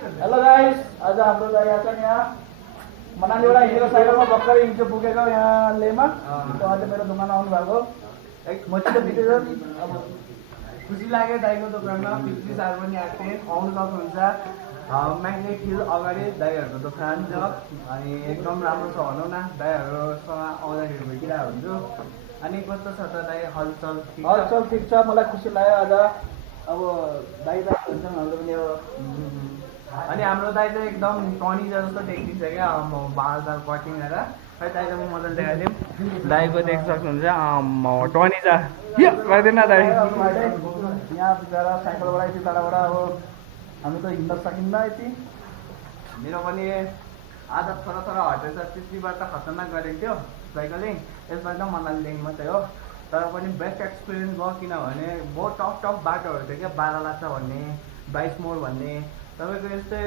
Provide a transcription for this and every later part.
Hello guys, आज हाम्रो दाइ यहाँ छ यहाँ मनालीबाट हिँडेको साइकलमा भर्खरै हिजो पुगेको यहाँ लेमा। आज मेरो दोकान आउनु भएको म चाहिँ बितेको अब खुसी लाग्यो दाइको दोकानमा पिछली साल पनि आएको थिएँ। आउनु सक्नुहुन्छ म्याग्नेट हिल अगाडि दाइहरूको दोकान छ अनि एकदम राम्रो छ भनौँ न। दाइहरूसँग आउँदाखेरि भेटिरहेको हुन्छु। अनि कस्तो छ त दाइ हलचल? हलचल ठिक छ, मलाई खुसी लाग्यो आज। अब दाइ हुन्छ हाम्रो पनि अब अनि हाम्रो दाइ चाहिँ एकदम टनी जस्तो देखिन्छ क्या बालसाल कटिङ गरेर। खै दाइले म मजाले देखाइदिउँ। दाइको देख्न सक्नुहुन्छ टनी छ गर्दैन दाइ। यहाँ बिचरा साइकलबाट यति टाढाबाट अब हामी त हिँड्न सकिन्न यति। मेरो पनि आदत थोरै थोरै हटेछ। पिछलीबार त खतरनाक गरेको थियो साइकलिङ, यसमा त मनालीदेखि मात्रै हो। तर पनि बेस्ट एक्सपिरियन्स भयो किनभने बहुत टफ बाटोहरू थियो क्या। 12 लाछा भन्ने, 22 मोड भन्ने, तपाईँको यस्तै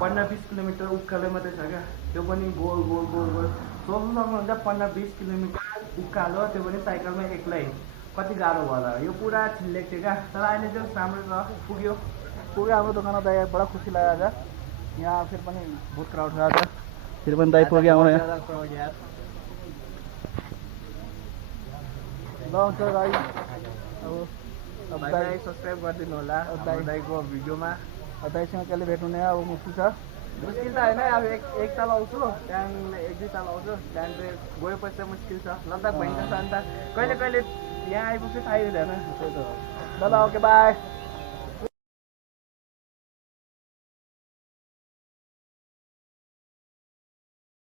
15-20 किलोमिटर उकालो मात्रै छ क्या। त्यो पनि गोल गोल गोल गोल सोच्नु सक्नुहुन्छ 15-20 किलोमिटर उकालो, त्यो पनि साइकलमा एक्लै। कति गाह्रो भयो होला। यो पुरा छिल्लेको थियो क्या। तर अहिले चाहिँ राम्रो छ, पुग्यो। हाम्रो दोकानमा दाइ बडा खुसी लाग्यो आज। यहाँ फेरि पनि बहुत क्राउड छ आज। फेरि पनि दाइ पुग्यो हाम्रो यहाँ। ल हुन्छ दाइ, अब दाइ सब्सक्राइब गरिदिनु होला दाइको भिडियोमा। दाइसँग कहिले भेट्नु नै अब मुस्किल छ। मुस्किल त होइन, अब एक साल आउँछु, त्यहाँदेखि 1-2 साल आउँछु, त्यहाँदेखि गएपछि चाहिँ मुस्किल छ। लद्दाख भइन्छ अन्त कहिले कहिले यहाँ आइपुग्छु थाहै हुँदैन। ल ओके बाई।